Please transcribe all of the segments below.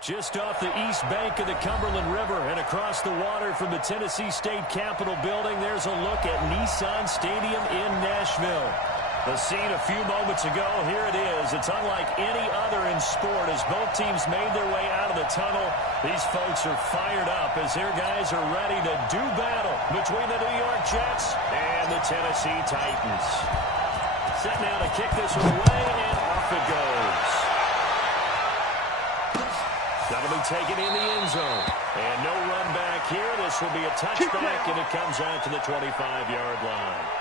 Just off the east bank of the Cumberland River and across the water from the Tennessee State Capitol building, there's a look at Nissan Stadium in Nashville. The scene a few moments ago, here it is. It's unlike any other in sport as both teams made their way out of the tunnel. These folks are fired up as their guys are ready to do battle between the New York Jets and the Tennessee Titans. Set now to kick this one away, and off it goes. That'll be taken in the end zone. And no run back here. This will be a touchback, and it comes out to the 25-yard line.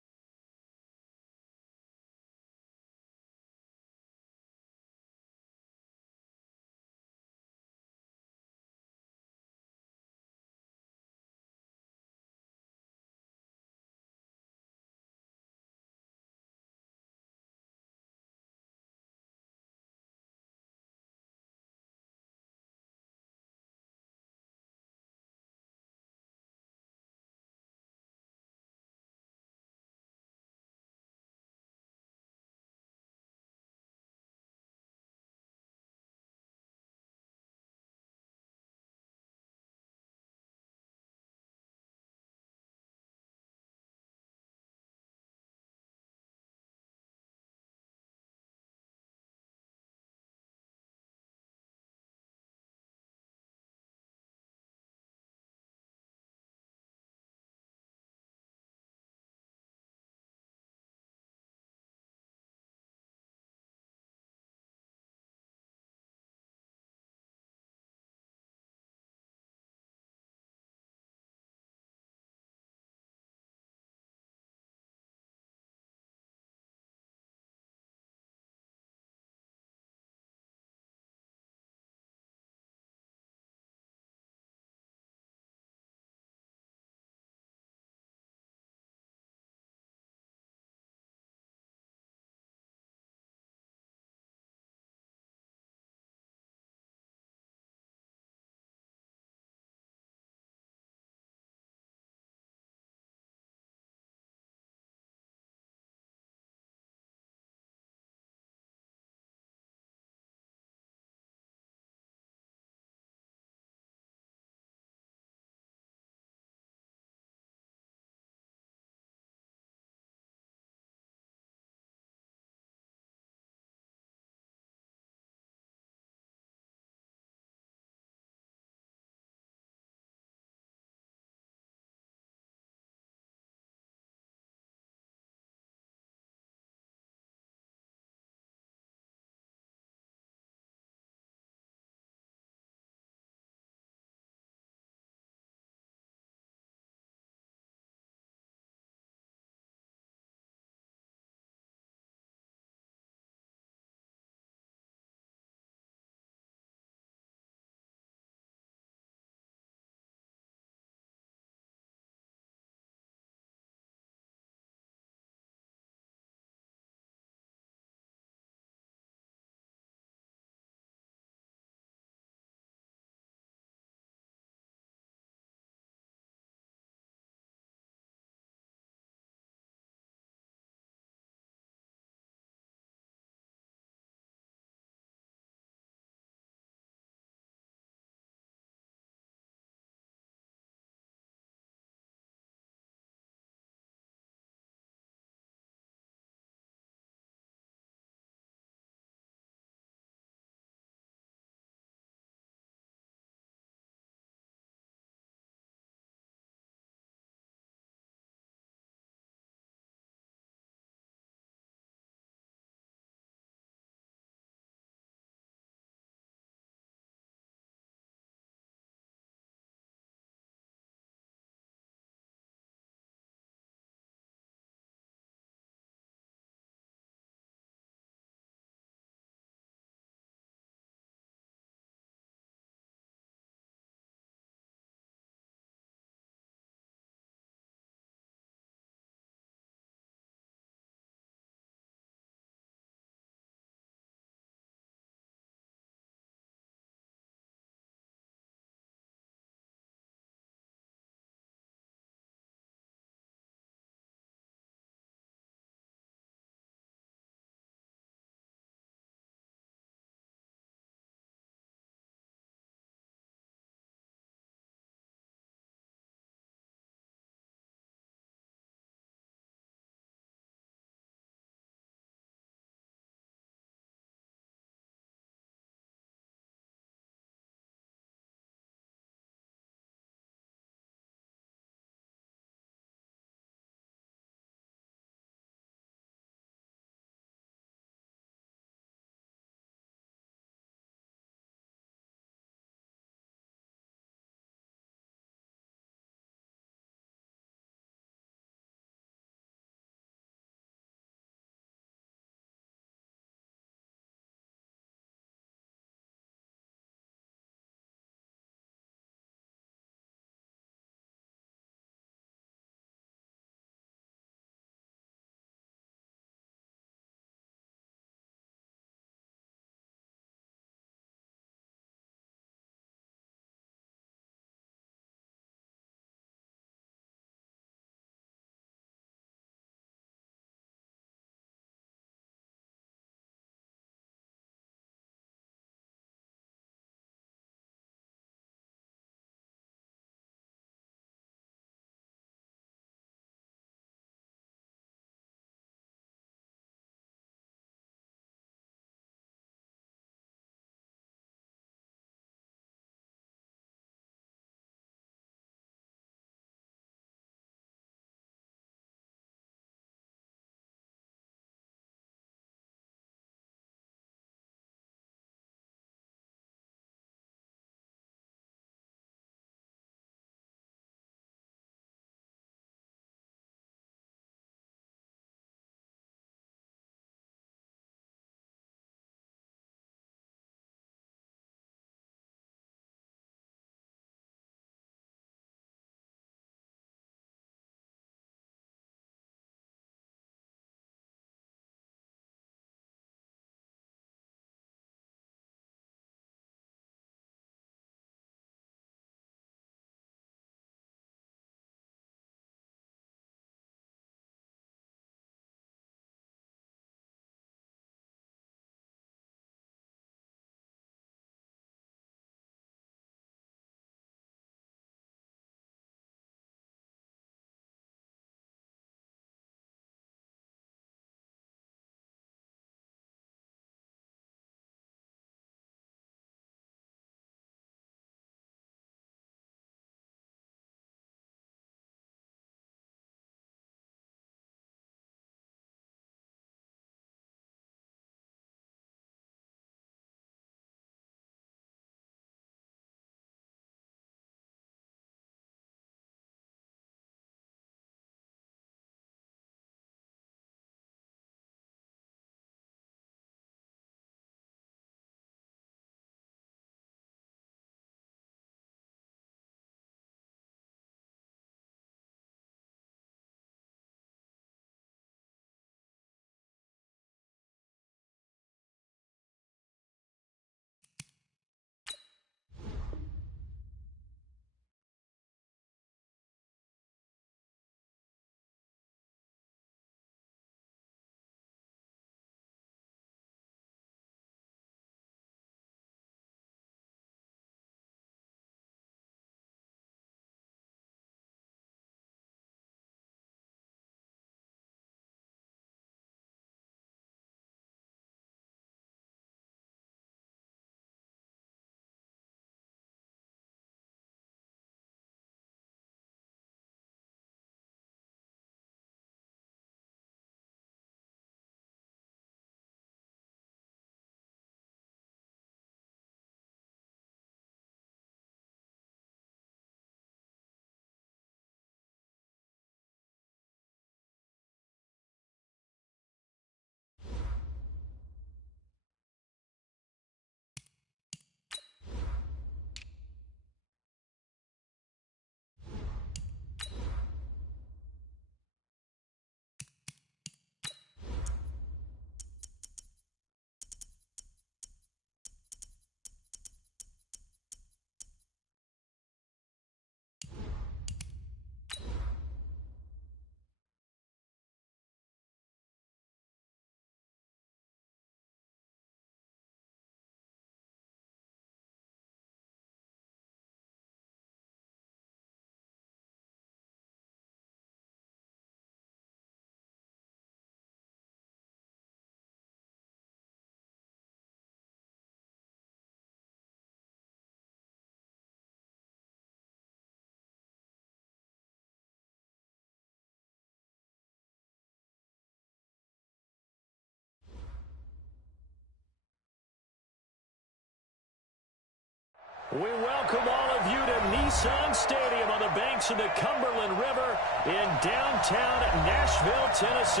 We welcome all of you to Nissan Stadium on the banks of the Cumberland River in downtown Nashville, Tennessee.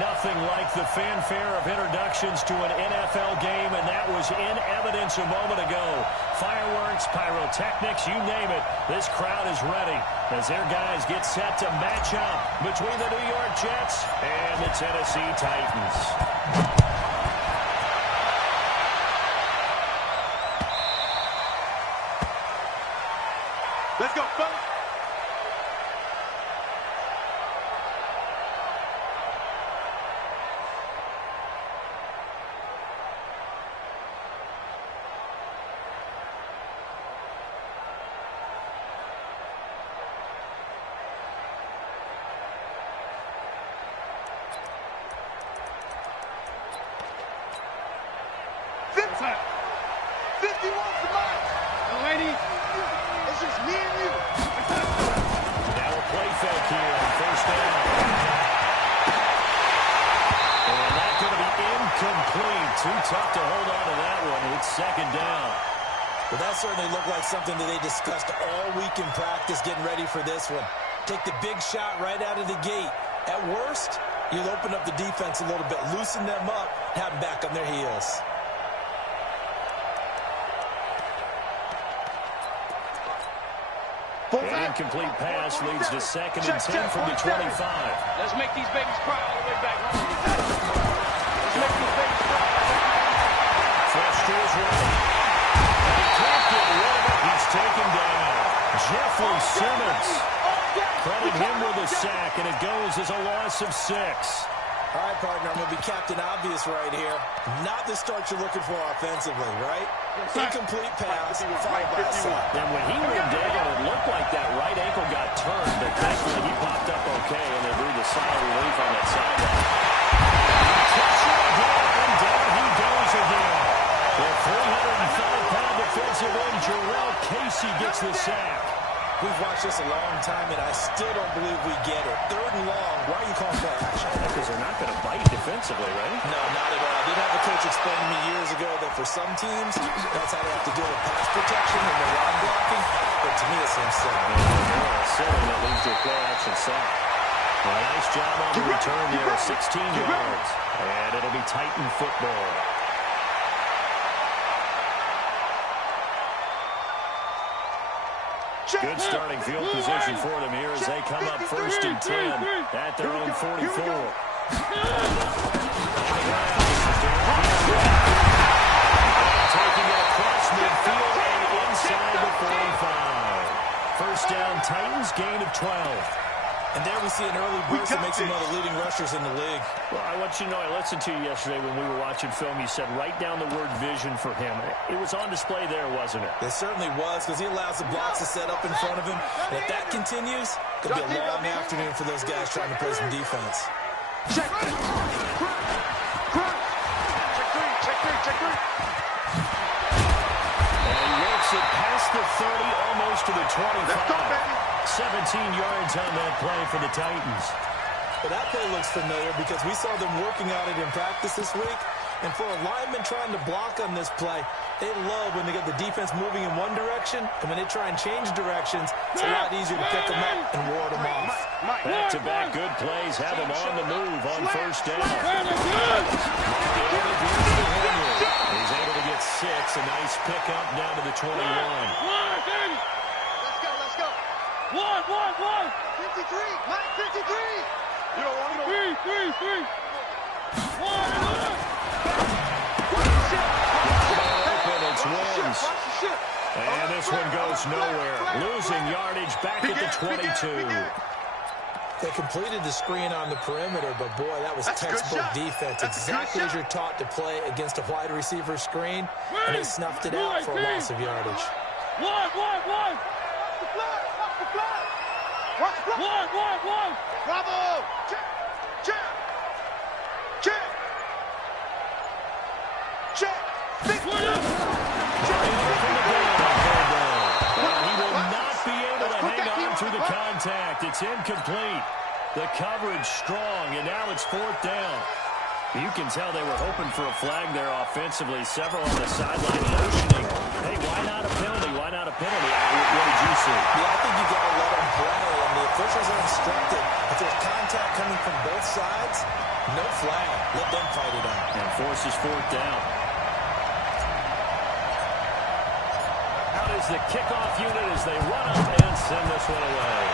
Nothing like the fanfare of introductions to an NFL game, and that was in evidence a moment ago. Fireworks, pyrotechnics, you name it. This crowd is ready as their guys get set to match up between the New York Jets and the Tennessee Titans. Let's go, fellas. Zip-time. 51 for mine. Ladies. It's just me and you. Now a play fake here on first down. And that's going to be incomplete. Too tough to hold on to that one. It's second down. Well, that certainly looked like something that they discussed all week in practice, getting ready for this one. Take the big shot right out of the gate. At worst, you'll open up the defense a little bit, loosen them up, have them back on their heels. An incomplete pass leads to 2nd and 10 from the 25. Let's make these babies cry all the way back home. Let's make these babies cry. Fresh to his right. He can't get rid of it. He's taken down. Jeffrey Simmons. Credit him with a sack, and it goes as a loss of 6. All right, partner, I'm going to be Captain Obvious right here. Not the start you're looking for offensively, right? Incomplete pass, followed by a sack. And when he went down, it looked like that right ankle got turned, but thankfully he popped up okay, and they breathed a sigh of relief on that sideline. And down he goes again. The 305-pound defensive end, Jarrell Casey, gets the sack. We've watched this a long time, and I still don't believe we get it. 3rd and long. Why are you calling play action? Because they're not going to bite defensively, right? No, not at all. I did have a coach explain to me years ago that for some teams, that's how they have to deal with pass protection and the run blocking. But to me, it seems simple. That leads to a play-action sack. Well, nice job on the return there, 16 yards. And it'll be Titan football. Good starting field position for them here as they come up 1st and 10 at their own 44. Taking it across midfield and inside the 45. First down, Titans, gain of 12. And there we see an early burst that makes him one of the leading rushers in the league. Well, I want you to know, I listened to you yesterday when we were watching film. You said write down the word vision for him. It was on display there, wasn't it? It certainly was, because he allows the blocks to set up in front of him. And if that continues, it could be a long afternoon for those guys trying to play some defense. Check. Check three. And he works it past the 30, almost to the 25. Let's go, baby. 17 yards on that play for the Titans. Well, that play looks familiar because we saw them working on it in practice this week. And for a lineman trying to block on this play, they love when they get the defense moving in one direction. And when they try and change directions, it's a lot easier to pick them up and ward them off. Back-to-back good plays have them on the move on first down. He's able to get 6. A nice pickup down to the 21. Let's go. 1. 53. Mike, 53. You don't want to go. 3. 1. It's wins. And this one goes nowhere. Losing yardage back at the 22. They completed the screen on the perimeter, but boy, that was textbook defense. Exactly as you're taught to play against a wide receiver screen, and they snuffed it out for a loss of yardage. 1. Bravo! Check! Big one! He will not be able to hang on through the contact. It's incomplete. The coverage strong, and now it's 4th down. You can tell they were hoping for a flag there offensively. Several on the sideline motioning. Hey, why not a penalty? Why not a penalty? What did you see? Yeah, I think you got to let them play, and the officials are instructed. If there's contact coming from both sides, no flag. Let them fight it out. And forces fourth down. Out is the kickoff unit as they run up and send this one away.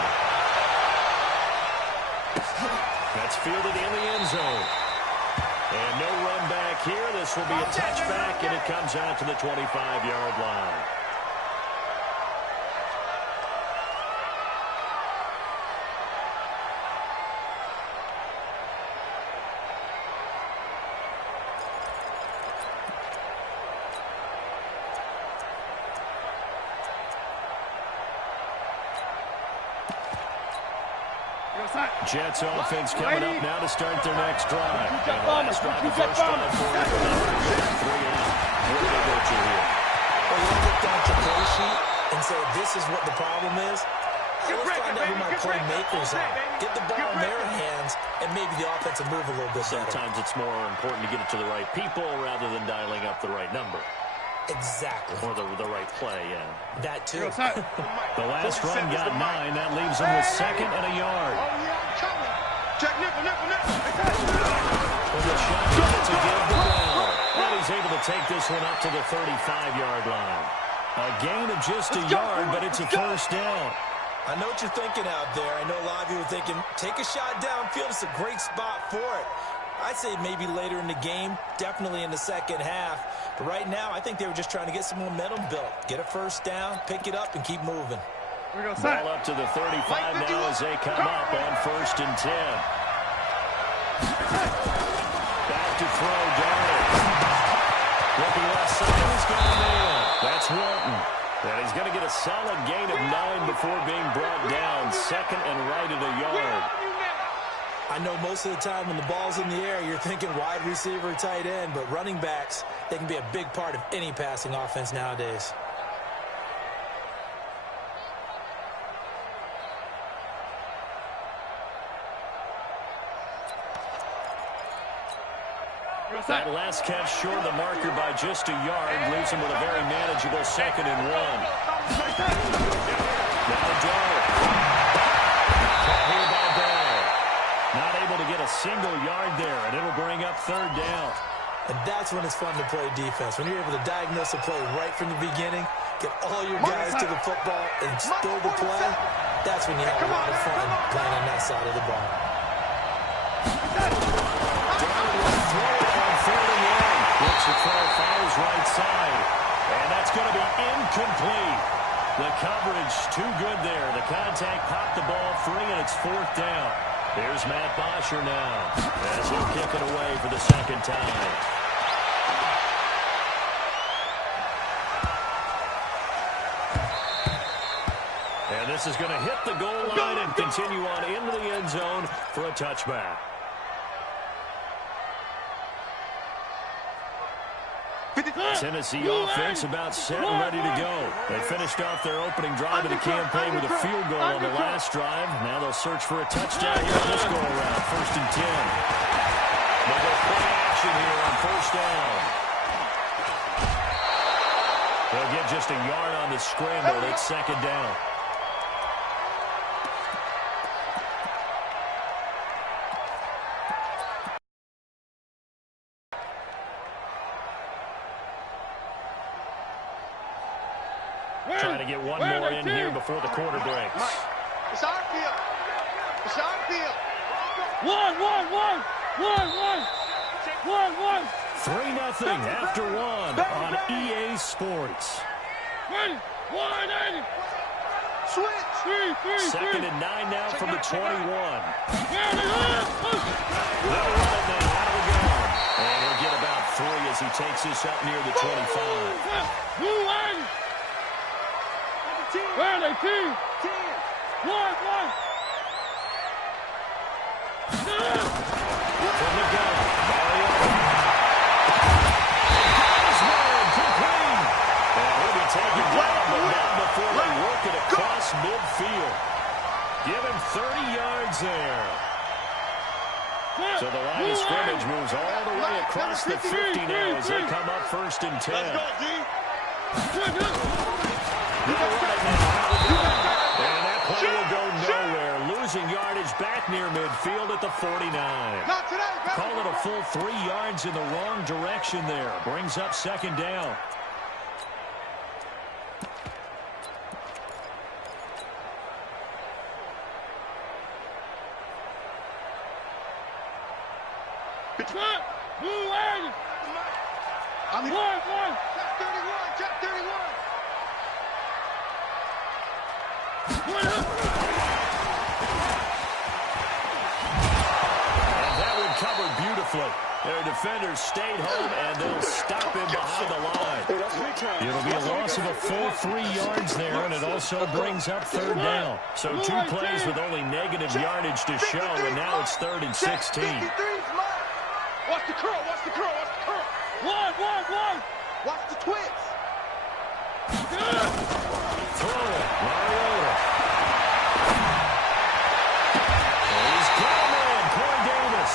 That's fielded in the end zone. And no run back here. This will be a touchback, and it comes out to the 25-yard line. Jets offense coming up now to start their next drive. And the last drive, the first drive for them. 3 and out. What do they go to here? Well, you look down at your play sheet and say, this is what the problem is. Hey, let's find out who my playmakers are. Get the ball in their hands, and maybe the offense will move a little bit better. Sometimes it's more important to get it to the right people rather than dialing up the right number. Exactly. Or the right play, yeah. That too. The last run got 9. That leaves him with 2nd and a yard. Check nipple. With the shotgun, it's a give to Bell. And he's able to take this one up to the 35-yard line. A gain of just a yard, but it's a first down. I know what you're thinking out there. I know a lot of you are thinking, take a shot downfield. It's a great spot for it. I'd say maybe later in the game, definitely in the second half. But right now, I think they were just trying to get some momentum built. Get a first down, pick it up, and keep moving. Ball up to the 35 now as they come up on 1st and 10. Back to throw, Darnold. Looking left side, he's got a man. That's Walton. And he's going to get a solid gain of 9 before being brought down. 2nd and right at a yard. I know most of the time when the ball's in the air, you're thinking wide receiver, tight end, but running backs, they can be a big part of any passing offense nowadays. That last catch short of the marker by just a yard leaves him with a very manageable 2nd and 1. Now Darnold. Caught here by Bell. Not able to get a single yard there, and it'll bring up 3rd down. And that's when it's fun to play defense. When you're able to diagnose a play right from the beginning, get all your guys to the football, and spill the play, that's when you have a lot of fun playing on that side of the ball. Looks to throw, fires right side. And that's going to be incomplete. The coverage too good there. The contact popped the ball free, and it's 4th down. Here's Matt Bosher now as he'll kick it away for the 2nd time. And this is going to hit the goal line and continue on into the end zone for a touchback. Tennessee offense about set and ready to go. They finished off their opening drive of the campaign with a field goal on the last drive. Now they'll search for a touchdown here on this go-around. 1st and 10. They'll go play action here on 1st down. They'll get just a yard on the scramble. It's 2nd down. Trying to get one more in here before the quarter breaks. It's our field. It's our field. 3-0 after 1 on EA Sports. Switch. 2nd and 9 now from the 21. They'll run it now out of the gun. And he'll get about 3 as he takes this up near the 25. Where are they, team? 1. From the gun, Mario. Complete. And he'll be taken down, but not before they work it across midfield. Give him 30 yards there. So the line of scrimmage moves all the 50 now as they come up 1st and 10. Let's go, D. And that play will go nowhere. Losing yardage back near midfield at the 49. Not today, baby. Call it a full 3 yards in the wrong direction there. Brings up 2nd down. I'm one. Check 31. Check 31. And that one covered beautifully. Their defenders stayed home, and they'll stop him behind the line. It'll be a loss of a full 3 yards there, and it also brings up 3rd down. So 2 plays with only negative yardage to show, and now it's 3rd and 16. Watch the curl. Watch the curl. Watch the curl. One. Watch the twist. Throw it. Mariota. He's got him in. Corey Davis.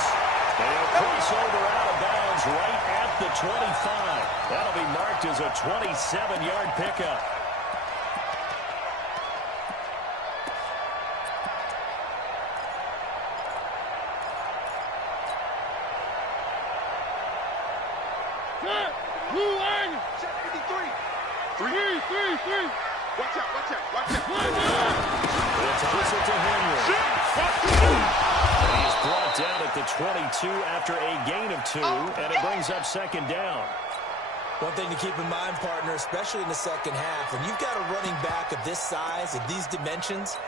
They'll cross over out of bounds right at the 25. That'll be marked as a 27-yard pickup. Check 53. Three. Watch out. They'll toss it to Henry. And he's brought down at the 22 after a gain of 2, and it brings up 2nd down. One thing to keep in mind, partner, especially in the second half, when you've got a running back of this size, of these dimensions,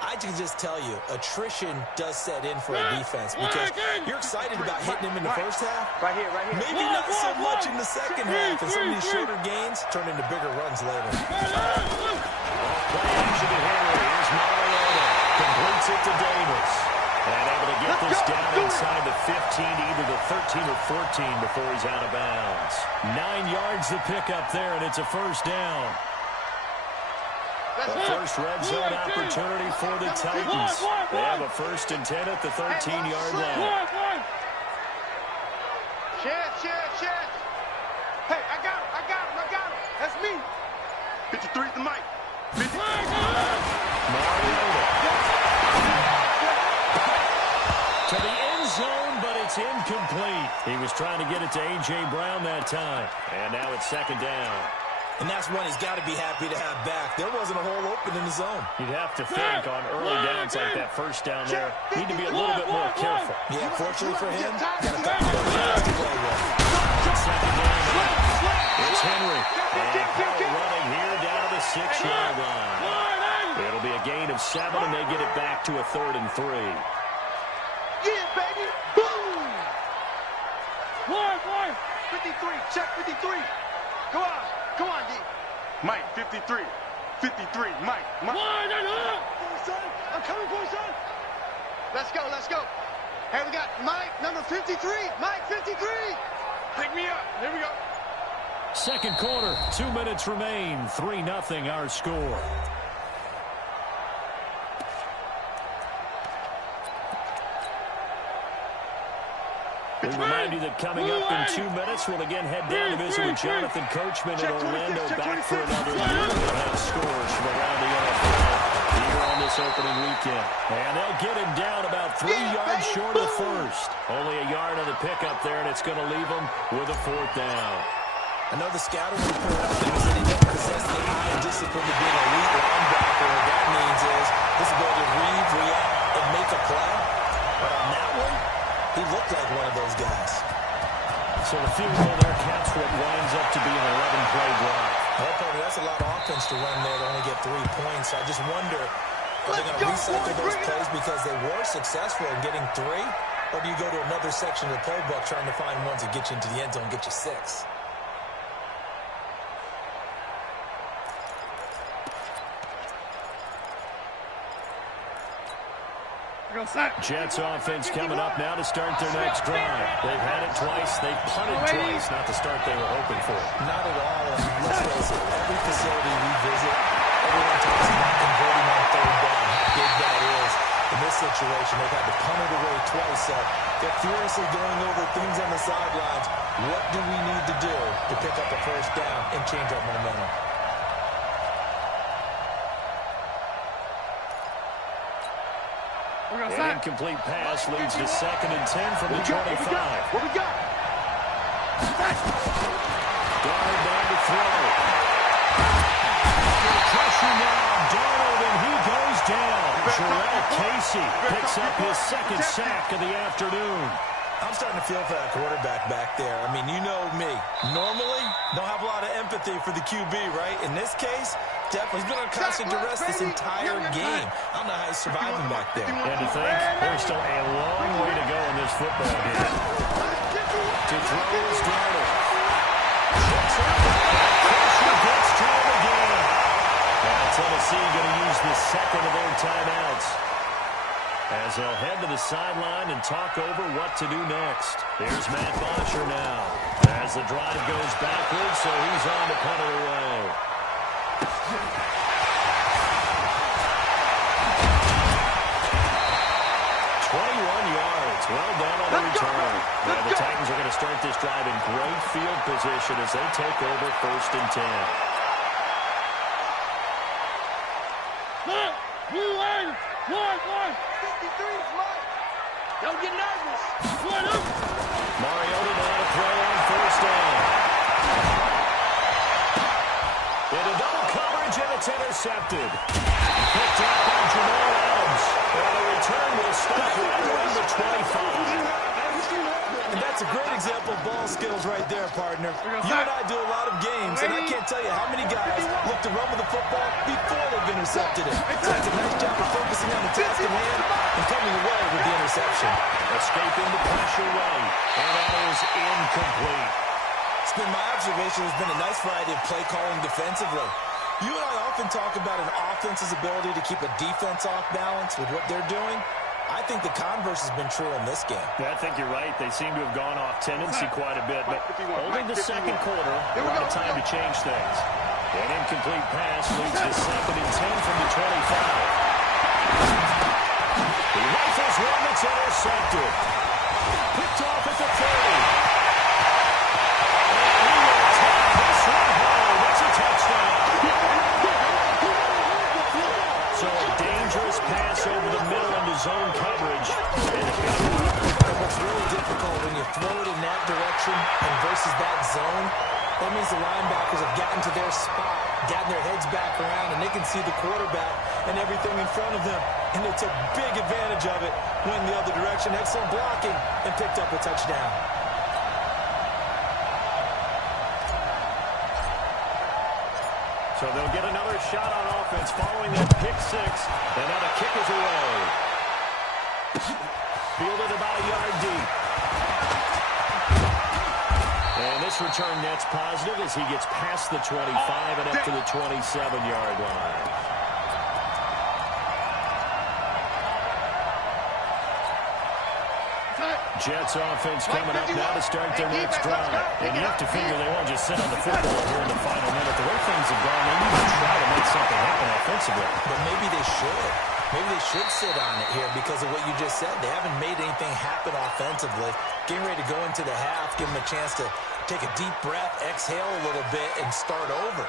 I can just tell you, attrition does set in for a defense because you're excited about hitting him in the first half. Right here. Maybe not so much in the second half, and some of these shorter gains turn into bigger runs later. Play action to Henry. Here's Mariota. Completes it to Davis. And able to get this down inside the 15 to either the 13 or 14 before he's out of bounds. 9 yards the pickup there, and it's a 1st down. The first red zone opportunity for the Titans. They have a 1st and 10 at the 13-yard line. Chance. Hey, I got him. That's me. 53's the mic. Mariota. To the end zone, but it's incomplete. He was trying to get it to A.J. Brown that time. And now it's 2nd down. And that's one he's got to be happy to have back. There wasn't a hole open in the zone. You'd have to think on early downs like that 1st down there, need to be a little bit more careful. Yeah, fortunately for him, got a couple of guys to play with. 2nd down. It's Henry. And Powell running here down to the 6-yard line. It'll be a gain of 7, and they get it back to a 3rd and 3. Yeah, baby. Boom. 53. Check 53. Go on, D. Mike, 53. 53. Mike. Come on, son. I'm coming for you, son. Let's go. Hey, we got Mike, number 53. Mike, 53. Pick me up. Here we go. 2nd quarter, 2 minutes remain. 3-0 our score. We remind you that coming up in 2 minutes, we'll again head down to visit with Jonathan Coachman in Orlando, back for another year. We'll have scores from around the NFL here on this opening weekend. And they'll get him down about 3 yards short of the 1st. Only a yard on the pickup there, and it's going to leave them with a 4th down. I know the scouting report out there said he didn't possess the eye and discipline to be an elite linebacker. What that means is his ability to read, react, and make a play. But on that one, he looked like one of those guys. So the field goal there counts for what winds up to be an 11-play drive. Well, partner, that's a lot of offense to run there to only get 3 points. I just wonder, are they going to recycle those plays because they were successful in getting 3? Or do you go to another section of the playbook trying to find ones that get you into the end zone and get you 6? Jets offense coming up now to start their next drive. They've had it twice. They've punted twice. Not the start they were hoping for. Not at all. And let's face it, every facility we visit, everyone talks about converting on 3rd down, how big that is. In this situation, they've had to punt it away twice, so they're furiously going over things on the sidelines. What do we need to do to pick up a first down and change our momentum? An incomplete pass leads to 2nd and 10 from the 25. What we got? Darnold down to throw. Pressure now. Darnold, and he goes down. Jarrell Casey picks up his 2nd sack of the afternoon. I'm starting to feel for that quarterback back there. I mean, you know me. Normally, don't have a lot of empathy for the QB, right? In this case, definitely. He's been on constant duress this entire game. I don't know how he's surviving back there. And to think, there's still a long way to go in this football game. To throw is Darnold. Pressure gets to him again. Now Tennessee going to use the 2nd of their timeouts, as they'll head to the sideline and talk over what to do next. Here's Matt Bosher now, as the drive goes backwards, so he's on to punt it away. 21 yards, well done on the return. And the Titans are going to start this drive in great field position as they take over 1st and 10. Don't get nervous. Mariota now to throw on 1st down. Into double coverage, and it's intercepted. Picked up by Jamal Adams. And the return will stop right around the 25. And that's a great example of ball skills right there, partner. You and I do a lot of games, and I can't tell you how many guys look to run with the football before they've intercepted it. So that's a nice job of focusing on the task at hand and coming away with the interception. Escaping the pressure right, and that is incomplete. It's been my observation. There's been a nice variety of play calling defensively. You and I often talk about an offense's ability to keep a defense off balance with what they're doing. I think the converse has been true in this game. Yeah, I think you're right. They seem to have gone off tendency quite a bit, but only the 2nd quarter, a lot of time to change things. An incomplete pass leads to 2nd and 10 from the 25. He rifles one that's intercepted. Picked off at the 30. And he will take this one home. That's a touchdown. So a dangerous pass over the middle into zone coverage. And what's really difficult when you throw it in that direction and versus that zone, that means the linebackers have gotten to their spot, gotten their heads back around, and they can see the quarterback and everything in front of them. And they took big advantage of it, went the other direction, excellent blocking, and picked up a touchdown. So they'll get another shot on offense following that pick 6. And now the kick is away. Fielded about a yard deep. And this return net's positive as he gets past the 25 and up to the 27-yard line. Jets offense coming up now to start their next drive. And you have to figure they won't just sit on the football here in the final minute. The way things have gone, they need to try to make something happen offensively. But maybe they should. Maybe they should sit on it here because of what you just said. They haven't made anything happen offensively. Getting ready to go into the half, give them a chance to take a deep breath, exhale a little bit, and start over.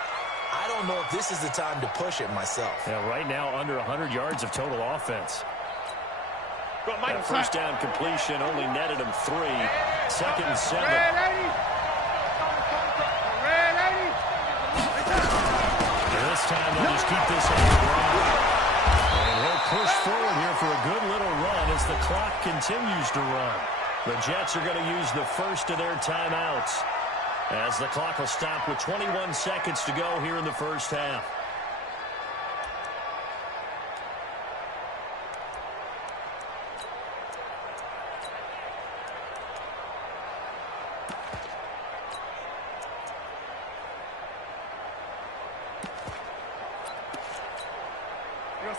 I don't know if this is the time to push it myself. Yeah, right now under 100 yards of total offense. That first down completion only netted him 3. 2nd and 7. And this time they'll just keep this on the ground. And he'll push forward here for a good little run as the clock continues to run. The Jets are going to use the first of their timeouts, as the clock will stop with 21 seconds to go here in the first half.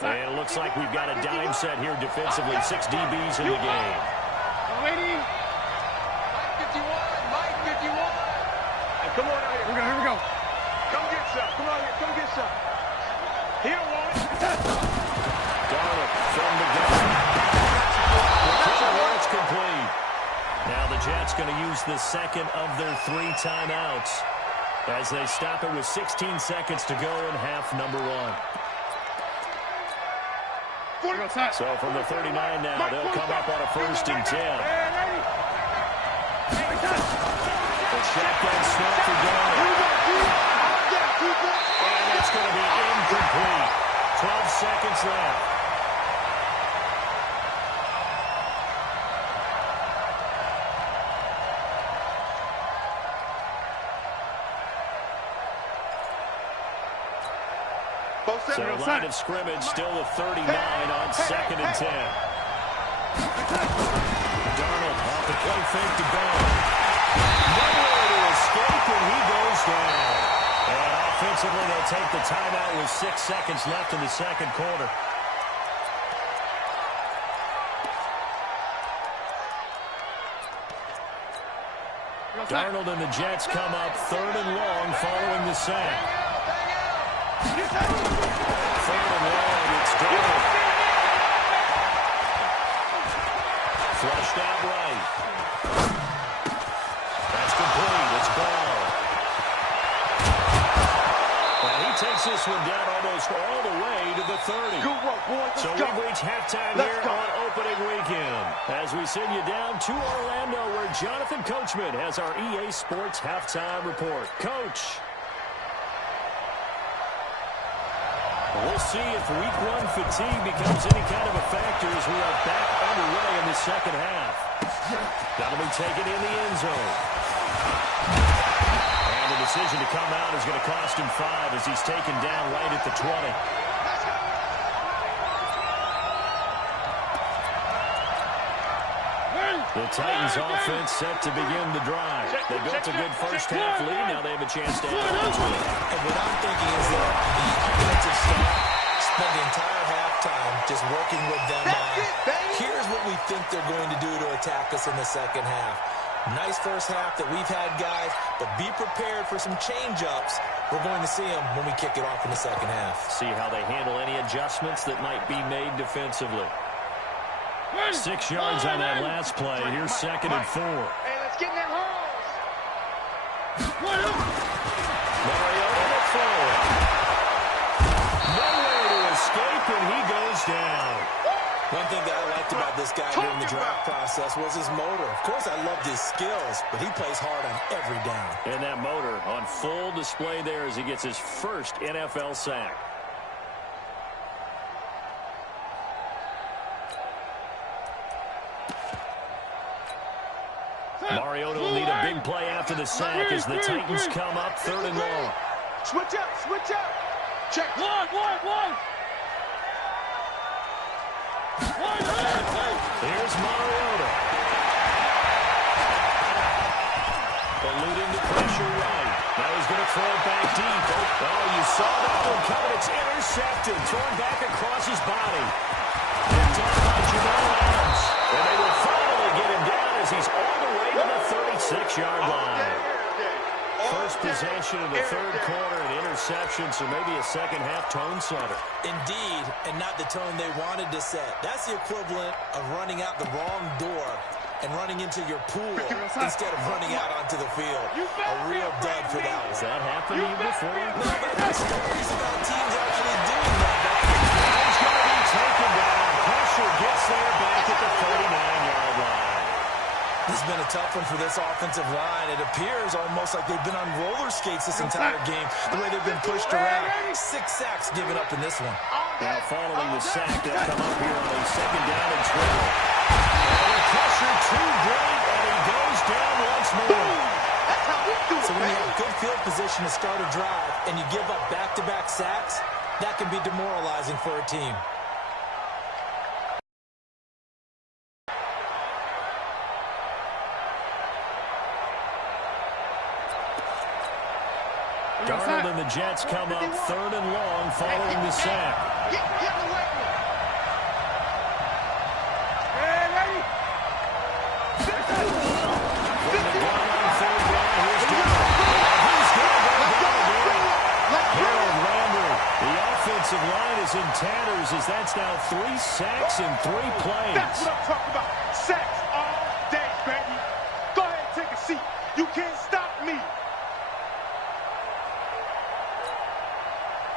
And it looks like we've got a dime set here defensively. 6 DBs in the game. Ready? Mike 51, Mike 51. Hey, come on out here. Here we go. Come get some. Come on here. Come get some. He don't want it. Darnold from the gun. Jets going to use the second of their 3 timeouts as they stop it with 16 seconds to go in half number 1. So from the 39 now, they'll come up on a 1st and 10. The shotgun snap for Darnold. And it's going to be incomplete. 12 seconds left. So line of scrimmage still the 39 on 2nd and 10. Darnold off the play fake to Bell. Nowhere to escape, and he goes down. And offensively, they'll take the timeout with 6 seconds left in the second quarter. Darnold and the Jets come up 3rd and long following the sack. 3rd and long, it's Darnold. Flushed out right. That's complete. It's Bell. And he takes this one down almost all the way to the 30. Good work, boys. So we've reached halftime here on opening weekend. As we send you down to Orlando, where Jonathan Coachman has our EA Sports halftime report. Coach. We'll see if week 1 fatigue becomes any kind of a factor as we are back underway in the second half. That'll be taken in the end zone. And the decision to come out is going to cost him 5 as he's taken down right at the 20. The Titans offense set to begin the drive. They built a good first half lead. Now they have a chance to add on to it. And what I'm thinking is that the offensive staff spent the entire halftime just working with them on, here's what we think they're going to do to attack us in the second half. Nice first half that we've had, guys, but be prepared for some change-ups. We're going to see them when we kick it off in the second half. See how they handle any adjustments that might be made defensively. 6 yards on that last play. Here's 2nd and 4. Hey, let's get in that hole. Mariota to throw. Nowhere to escape, and he goes down. One thing that I liked about this guy during the draft process was his motor. Of course, I loved his skills, but he plays hard on every down. And that motor on full display there as he gets his first NFL sack. Mariota will need a big play after the sack as the Titans come up 3rd and long. Switch up, switch up. Check. One. Here's Mariota. Eluding the pressure right. Now he's going to throw it back deep. Oh, you saw that one coming. It's intercepted. Thrown back across his body. Picked up by Jamal Adams. And they will finally get him down as he's all the way to the 36-yard line. First possession of the 3rd quarter, an interception, so maybe a second-half tone setter. Indeed, and not the tone they wanted to set. That's the equivalent of running out the wrong door and running into your pool instead of running out onto the field. A real dud for that one. Has that happened to you before? No, but there's stories about teams actually doing that. He's going to be taken down. Pressure gets there back at the 39-yard line. This has been a tough one for this offensive line. It appears almost like they've been on roller skates this entire game, the way they've been pushed around. 6 sacks given up in this one. Now following the sack, they'll come up here on a 2nd down and 12. And the pressure too great, and he goes down once more. So when you have good field position to start a drive and you give up back-to-back sacks, that can be demoralizing for a team. Darnold and the Jets come up 3rd and long following the sack. Get away. From the gun on 3rd down, here's Darnold. He's going to go down again. Harold Landry, the offensive line is in tatters as that's now 3 sacks in 3 plays. That's what I'm talking about. Sacks all day, baby. Go You can't stop me.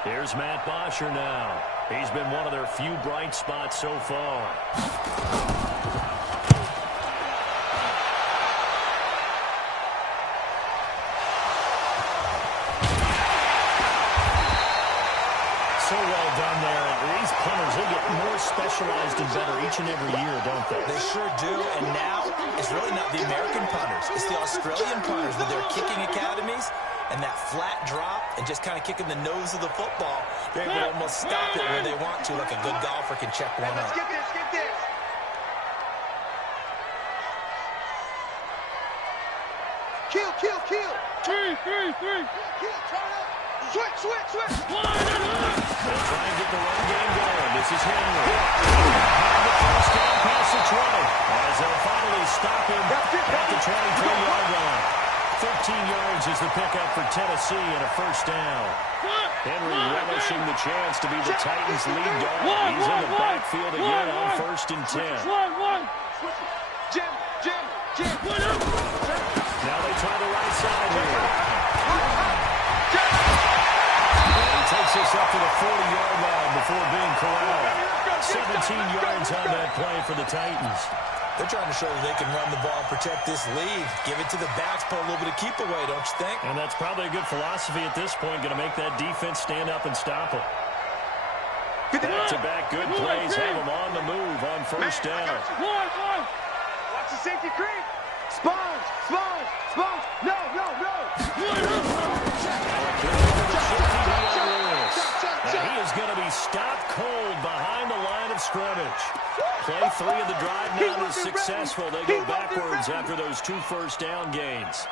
Here's Matt Bosher now. He's been one of their few bright spots so far. So well done there. And these punters, they get more specialized and better each and every year, don't they? They sure do. And now it's really not the American punters. It's the Australian punters with their kicking academies and that flat drop and just kind of kicking the nose of the football. They're able to almost stop it where they want to, like a good golfer can check one up. Let's get this, get this. Kill, kill, kill. Three. Kill, turn up. Switch. They'll try and get the run game going. This is Henry. And the first down past the 20. As they'll finally stop him at the 23-yard line. 13 yards is the pickup for Tennessee and a first down. Henry relishing the chance to be the Titans' lead dog. He's in the backfield again on 1st and 10. Jim. Now they try the right side here. Takes us up to the 40-yard line before being corralled. 17 yards on that play for the Titans. They're trying to show that they can run the ball and protect this lead. Give it to the backs, put a little bit of keep away, don't you think? And that's probably a good philosophy at this point, going to make that defense stand up and stop it. Back-to-back good plays have them on the move on first down. Watch the safety creep. Sponge. No. Now he is going to be stopped cold behind the line of scrimmage. Play 3 of the drive now is successful. They go backwards after those 2 first down gains.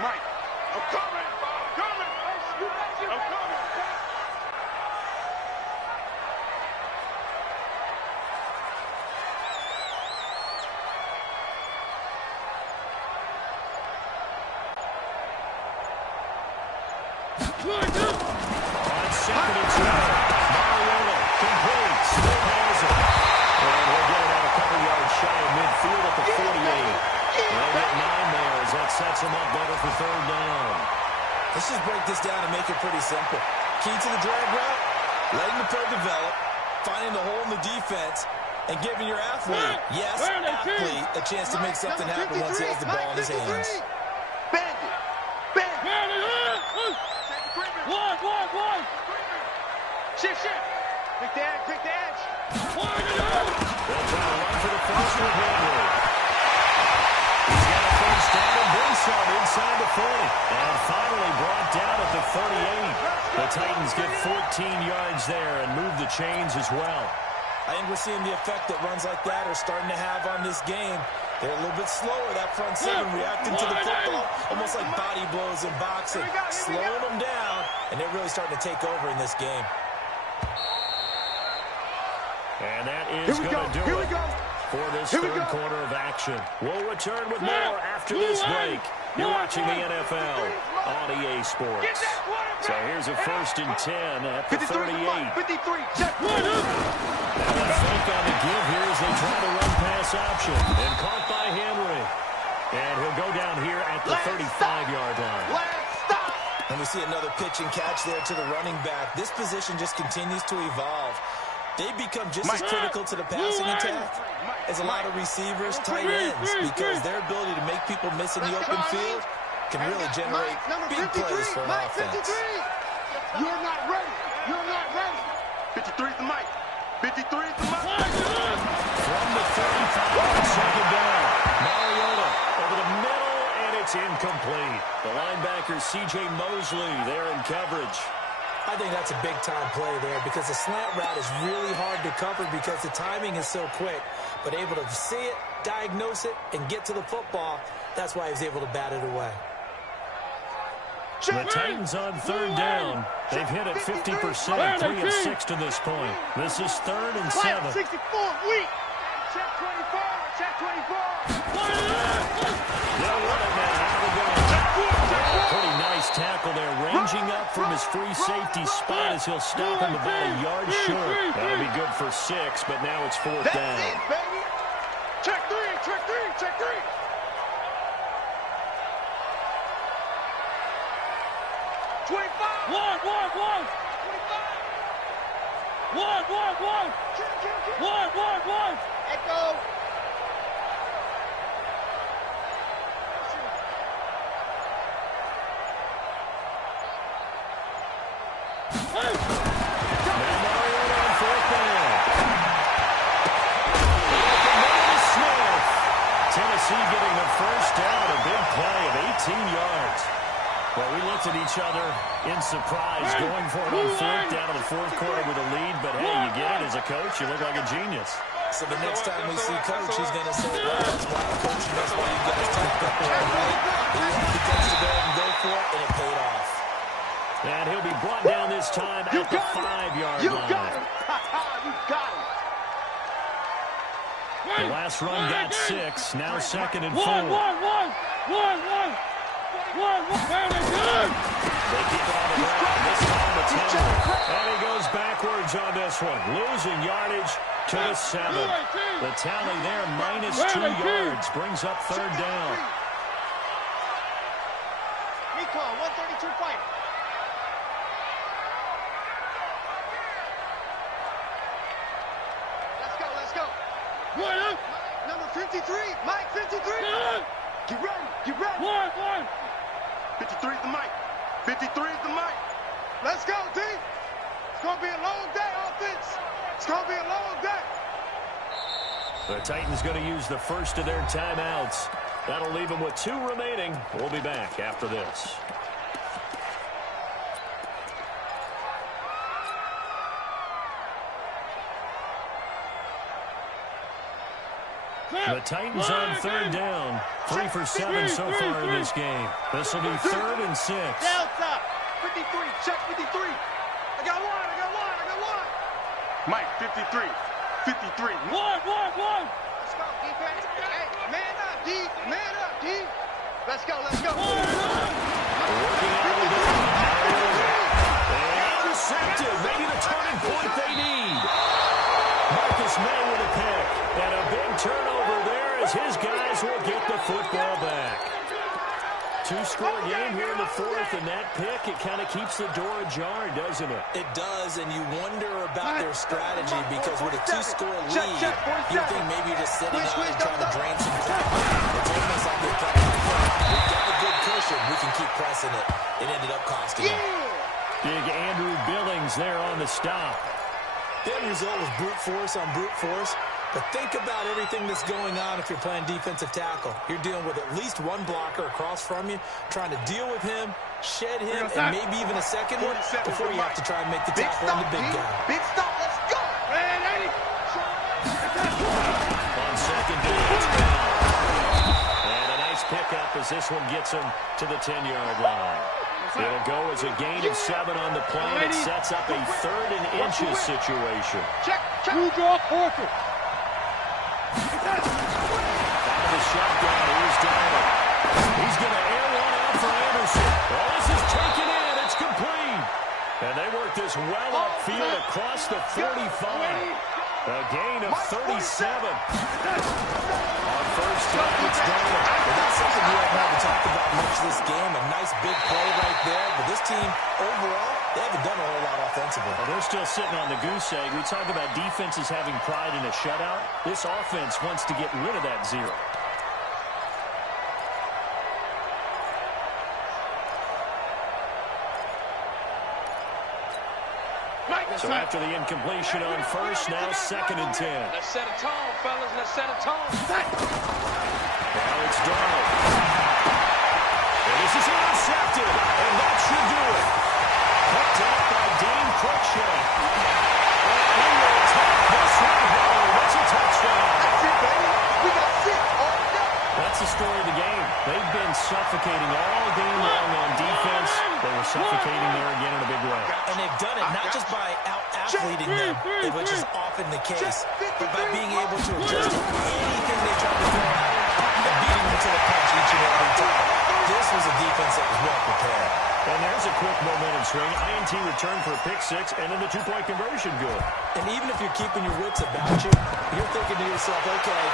Mike. I'm coming. On 2nd and 2, Mariota completes. Smith has it. And we'll get it out a couple yards shy of midfield at the 48. They'll get 9 there as that sets them up better for 3rd down. Let's just break this down and make it pretty simple. Key to the drag route, letting the play develop, finding the hole in the defense, and giving your athlete, a chance to make something happen once he has the ball in his hands. Bandit. One. Shift. Pick the edge. They'll try to run for the first with Henry. He's got a first down and then some inside the 40. And finally brought down at the 38. The Titans get 14 yards there and move the chains as well. I think we're seeing the effect that runs like that are starting to have on this game. They're a little bit slower, that front 7, reacting to the football, almost like body blows in boxing, slowing them down, and they're really starting to take over in this game. And that is going to do it for this third quarter of action. We'll return with more after this break. You're watching the NFL on EA Sports. So here's a 1st and 10 at the 38. 53, check. Now a fake on the give here as they try to run pass option. And caught by Henry. And he'll go down here at the 35-yard line. And we see another pitch and catch there to the running back. This position just continues to evolve. They become just as critical to the passing attack as a lot of receivers, tight ends, because their ability to make people miss in the open field can really generate big plays for an offense. You're not ready. 53 is the mic. 53 is the mic. From the 35, 2nd down. Mariota over the middle, and it's incomplete. The linebacker, C.J. Mosley, there in coverage. I think that's a big-time play there because the slant route is really hard to cover because the timing is so quick. But able to see it, diagnose it, and get to the football, that's why he was able to bat it away. The Titans on 3rd down. They've hit it 50%, 3 of 6 to this point. This is 3rd and 7. 64, weak. Check 24. They'll run it now. Pretty nice tackle there, ranging up from his free safety spot as he'll stop him about a yard short. That'll be good for 6, but now it's 4th down. That's it, baby. Check 3, check 3, check 3. 25. 1, 1, 1. 25. 1, 1, 1. 1, 1, 1. Echo. Tennessee getting the first down, a big play of 18 yards. Well, we looked at each other in surprise, going for it on 4th down in the 4th quarter with a lead, but hey, you get it as a coach, you look like a genius. So the next time we see Coach, he's going to say, well, that's why I'm coaching, that's why you guys take that one, right? He had the guts to go ahead and go for it, and it paid off. And he'll be brought down this time at the 5-yard line. You got him. You got him. The last run got 6. Now 2nd and 4. One. They keep it on the ground. This time it's Henry. And he goes backwards on this one. Losing yardage to the 7. The tally there, minus 2 yards. Brings up 3rd down. Recon, 132 fight. Let's go. Number 53, Mike 53. Get ready. 53 is the Mike. 53 is the Mike. Let's go, D. It's going to be a long day, offense. It's going to be a long day. The Titans going to use the first of their timeouts. That'll leave them with 2 remaining. We'll be back after this. The Titans on 3rd down. 3 for 7 so far in this game. This will be 3rd and 6. Delta, 53, check 53. I got one. Mike, 53. 1. Let's go, defense. Hey, man up, D. Let's go. Working out of the and intercepted. Maybe the turning point they need. Marcus May with a pick. And a big turnover there as his guys will get the football back. 2-score game here in the 4th, and that pick, it kind of keeps the door ajar, doesn't it? It does, and you wonder about their strategy because with a 2-score lead, you think maybe you're just sitting out and trying to drain some clock. It's almost like they thought, we've got a good cushion, we can keep pressing it. It ended up costing them. Big Andrew Billings there on the stop. The end result was brute force on brute force. But think about everything that's going on if you're playing defensive tackle. You're dealing with at least one blocker across from you, trying to deal with him, shed him, and maybe even a second one before you have to try and make the tackle on the big guy. Big stop, let's go. On 2nd down. And a nice pickup as this one gets him to the 10-yard line. It'll go as a gain of 7 on the play, and it sets up a 3rd and inches situation. Check. Who draw quarter? Out of the shotgun, here's Donald. He's going to air one out for Anderson. Well, this is taken in. It's complete. And they work this well upfield across the 45. A gain of 37. On 1st down, it's Donald. Well, that's something we haven't had to talk about much this game. A nice big play right there. But this team, overall, they haven't done a whole lot offensively. Well, they're still sitting on the goose egg. We talk about defenses having pride in a shutout. This offense wants to get rid of that 0. So after the incompletion on 1st, now 2nd and 10. Let's set a tone, fellas. Let's set a tone. Now it's Donald. And this is intercepted. And that should do it. Picked up by Dane Cruikshank. And he will take this one home. That's a touchdown. That's it, baby. We got 6 all day. That's the story of the game. They've been suffocating all game long on defense. They were suffocating there again in a big way. And they've done it not just by out-athleting them, which is often the case, but by being able to adjust to anything they try to throw at them and beating them to the punch each and every time. This was a defense that was well prepared. swing. INT return for a pick six, and then the two-point conversion good. And even if you're keeping your wits about you, you're thinking to yourself, okay,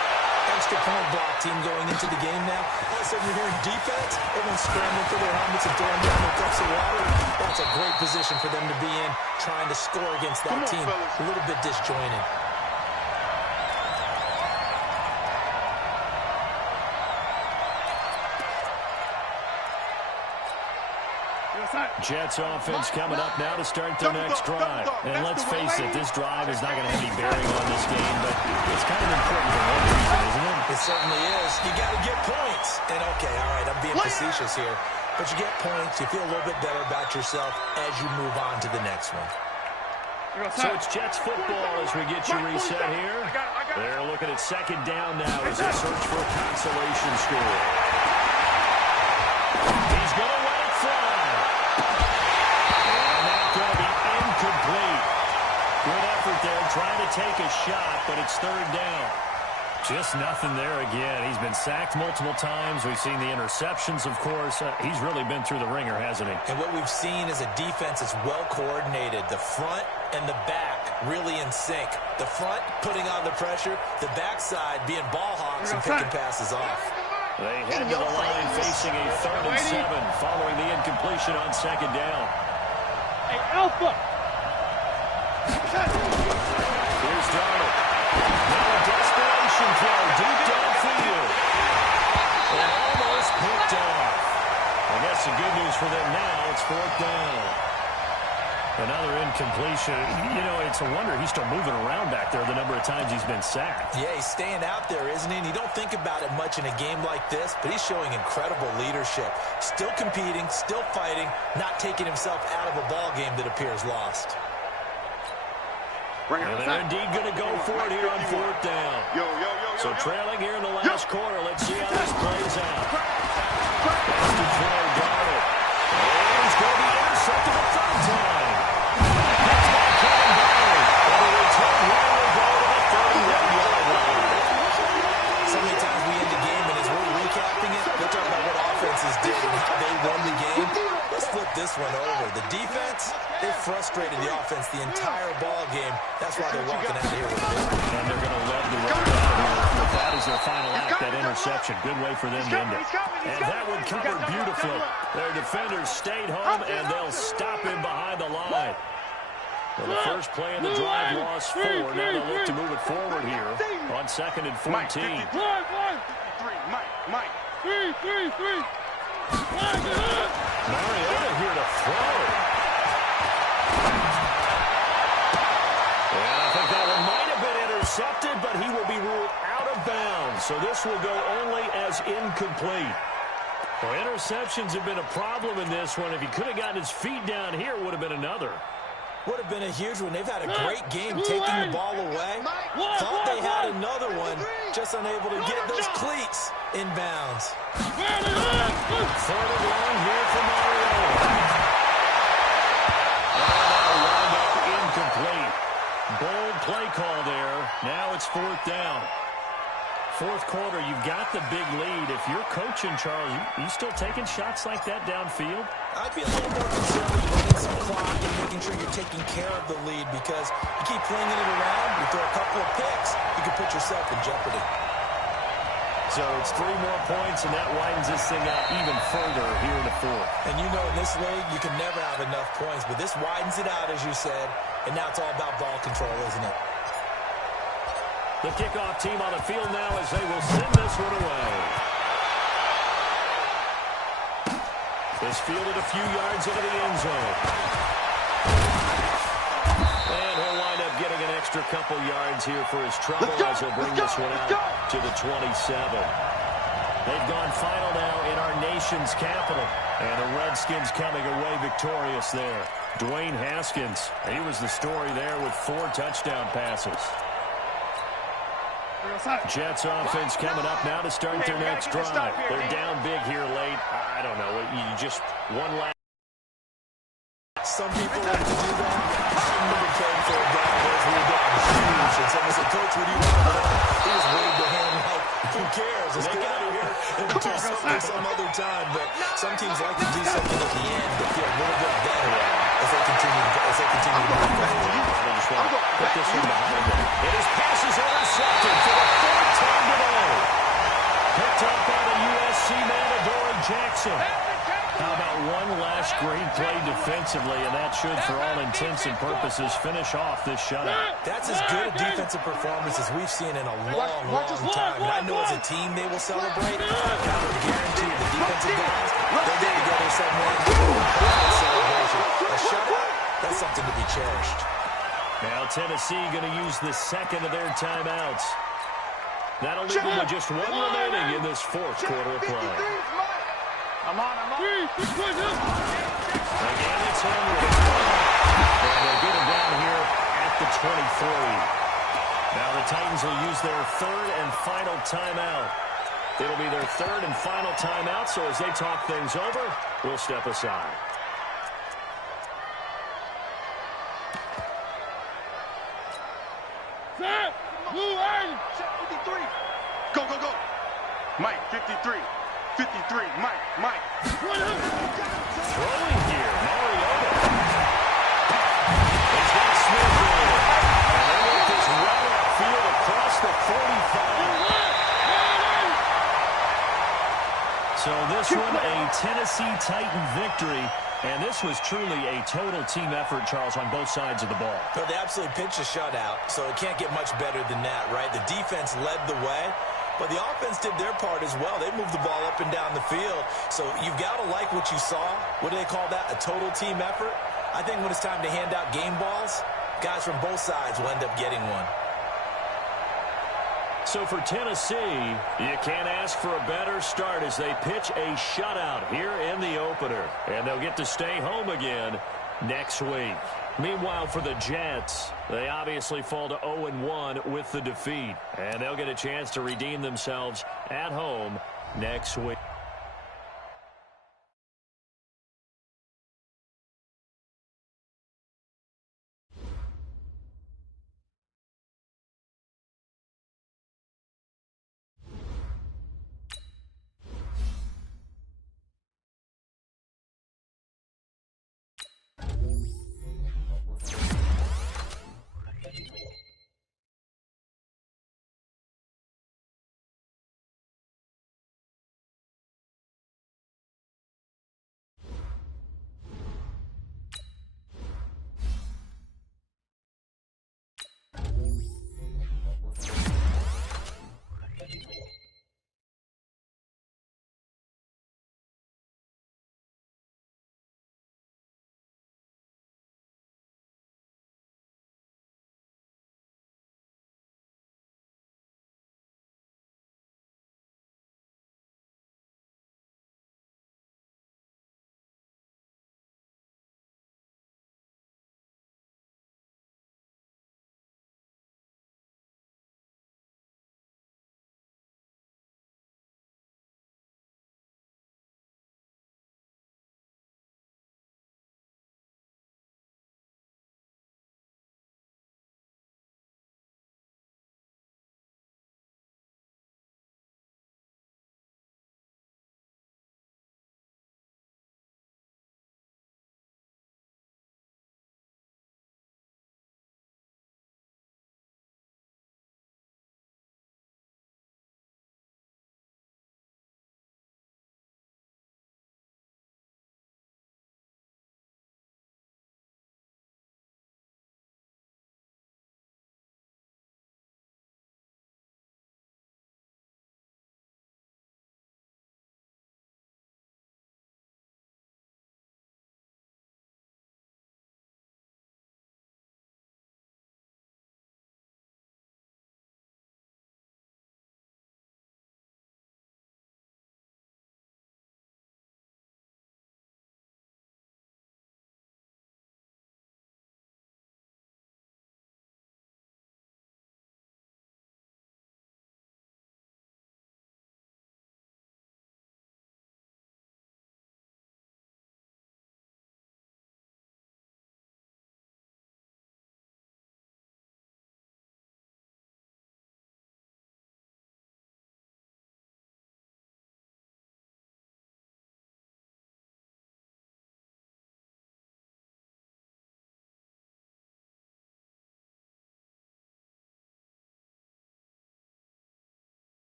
extra point block team going into the game now. All of a sudden you're hearing defense. Everyone's scrambling for their helmets and throwing down their cups of water. That's a great position for them to be in, trying to score against that team. A little bit disjointed. Jets offense coming up now to start their next drive. And let's face it, this drive is not going to have any bearing on this game, but it's kind of important for one reason, isn't it? It certainly is. You got to get points. And okay, all right, I'm being facetious here, but you get points, you feel a little bit better about yourself as you move on to the next one. So it's Jets football as we get you reset here. They're looking at second down now as they search for a consolation score. He's going to let it fly. And that's going to be incomplete. Good effort there, trying to take a shot, but it's third down. Just nothing there again. He's been sacked multiple times. We've seen the interceptions, of course. He's really been through the ringer, hasn't he? And what we've seen is a defense that's well coordinated. The front and the back really in sync. The front putting on the pressure. The backside being ball hawks and picking passes off. They head to the line facing a 3rd and 7 following the incompletion on second down. Hey, Alpha! Here's Darnold. Now a desperation throw deep downfield. And almost picked off. I guess the good news for them now, it's 4th down. Another incompletion. You know, it's a wonder he's still moving around back there the number of times he's been sacked. Yeah, he's staying out there, isn't he? And you don't think about it much in a game like this, but he's showing incredible leadership. Still competing, still fighting, not taking himself out of a ball game that appears lost. And they're indeed going to go for it here on 4th down. So trailing here in the last quarter. Let's see how this plays out. That's to throw Darnold. And he's going to be intercepted a 3rd time. That's by Kevin Byard. And the return here will go to the 31-yard line. So many times we end the game, and as we're recapping it, we're talking about what offenses did and how they won the game. Let's flip this one over. The defense, they frustrated the offense the entire ball game. That's why they're walking out of here with a victory. And they're going to love to walk out of here with that as their final act, that interception. Good way for them to end it. And that one covered beautifully. Their defenders stayed home, and they'll stop him behind the line. Well, the first play in the drive lost 4. Now they look to move it forward here on 2nd and 14. Mike. 3. Mariota here to throw. And I think that one might have been intercepted, but he will be ruled out of bounds. So this will go only as incomplete. Well, interceptions have been a problem in this one. If he could have gotten his feet down here, would have been another. Would have been a huge one. They've had a great game taking the ball away. Thought they had another one, just unable to get those cleats in bounds. 3rd and long here for Mariota. And that'll wind up incomplete. Bold play call there. Now it's 4th down. 4th quarter, you've got the big lead. If you're coaching, Charles, you still taking shots like that downfield? I'd be a little more concerned with running some clock and making sure you're taking care of the lead, because you keep flinging it around, you throw a couple of picks, you can put yourself in jeopardy. So it's 3 more points, and that widens this thing out even further here in the 4th. And you know in this league, you can never have enough points, but this widens it out, as you said, and now it's all about ball control, isn't it? The kickoff team on the field now as they will send this one away. This fielded a few yards into the end zone. And he'll wind up getting an extra couple yards here for his trouble as he'll bring this one out to the 27. They've gone final now in our nation's capital. And the Redskins coming away victorious there. Dwayne Haskins, he was the story there with 4 touchdown passes. Jets offense coming up now to start their next drive. They're down big here late. I don't know. You just one last. Some people like to do that. I'm never praying for a guy who was down huge. And someone said, Coach, what do you want to do? He just waved a hand like, who cares? Let's get out of here and do something some other time. But some teams like to do something at the end to feel a little bit better. as they continue to move forward. They just want to put this one behind them. And his pass is intercepted for the fourth time today. Picked up by the USC man, Adoree Jackson. How about one last great play defensively, and that should, for all intents and purposes, finish off this shutout. That's as good a defensive performance as we've seen in a long, long time. And I know as a team they will celebrate. I would guarantee the defensive guys, they'll get together somewhere and do a celebration. A shutout, that's something to be cherished. Now Tennessee going to use the second of their timeouts. That'll leave them with just one remaining in this fourth quarter of play. I'm on. Again, it's Henry. And they'll get him down here at the 23. Now the Titans will use their third and final timeout. It'll be their third and final timeout, so as they talk things over, we'll step aside. Set! Blue line! Set 53. Go. Mike, 53. 53, Mike. Throwing here, Mariota. He's got Smith in. And they work this right upfield across the 45. So this one, a Tennessee Titan victory. And this was truly a total team effort, Charles, on both sides of the ball. Well, they absolutely pitched a shutout, so it can't get much better than that, right? The defense led the way. But the offense did their part as well. They moved the ball up and down the field. So you've got to like what you saw. What do they call that? A total team effort? I think when it's time to hand out game balls, guys from both sides will end up getting one. So for Tennessee, you can't ask for a better start as they pitch a shutout here in the opener. And they'll get to stay home again next week. Meanwhile, for the Jets, they obviously fall to 0-1 with the defeat. And they'll get a chance to redeem themselves at home next week.